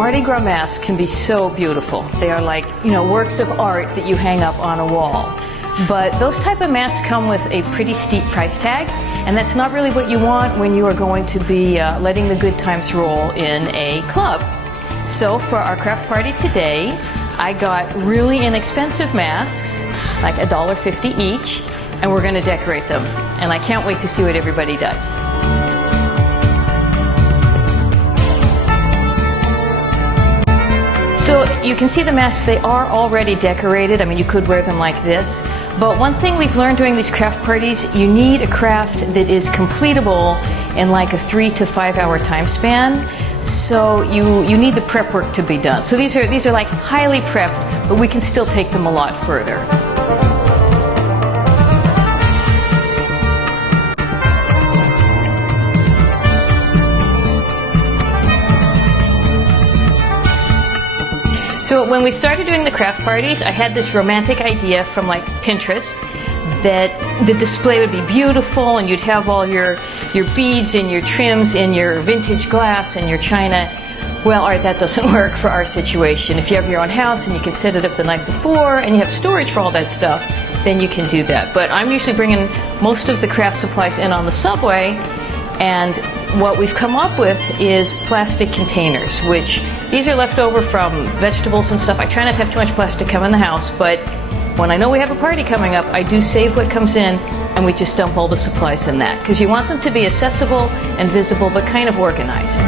Mardi Gras masks can be so beautiful. They are like, works of art that you hang up on a wall. But those type of masks come with a pretty steep price tag, and that's not really what you want when you are going to be letting the good times roll in a club. So for our craft party today, I got really inexpensive masks, like $1.50 each, and we're going to decorate them. And I can't wait to see what everybody does. So you can see the masks, they are already decorated. I mean, you could wear them like this. But one thing we've learned during these craft parties, you need a craft that is completable in like a 3 to 5 hour time span. So you need the prep work to be done. So these are like highly prepped, but we can still take them a lot further. So when we started doing the craft parties, I had this romantic idea from like Pinterest that the display would be beautiful and you'd have all your beads and your trims and your vintage glass and your china. Well, all right, that doesn't work for our situation. If you have your own house and you can set it up the night before and you have storage for all that stuff, then you can do that. But I'm usually bringing most of the craft supplies in on the subway, and what we've come up with is plastic containers, which these are left over from vegetables and stuff. I try not to have too much plastic come in the house, but when I know we have a party coming up, I do save what comes in and we just dump all the supplies in that, because you want them to be accessible and visible but kind of organized.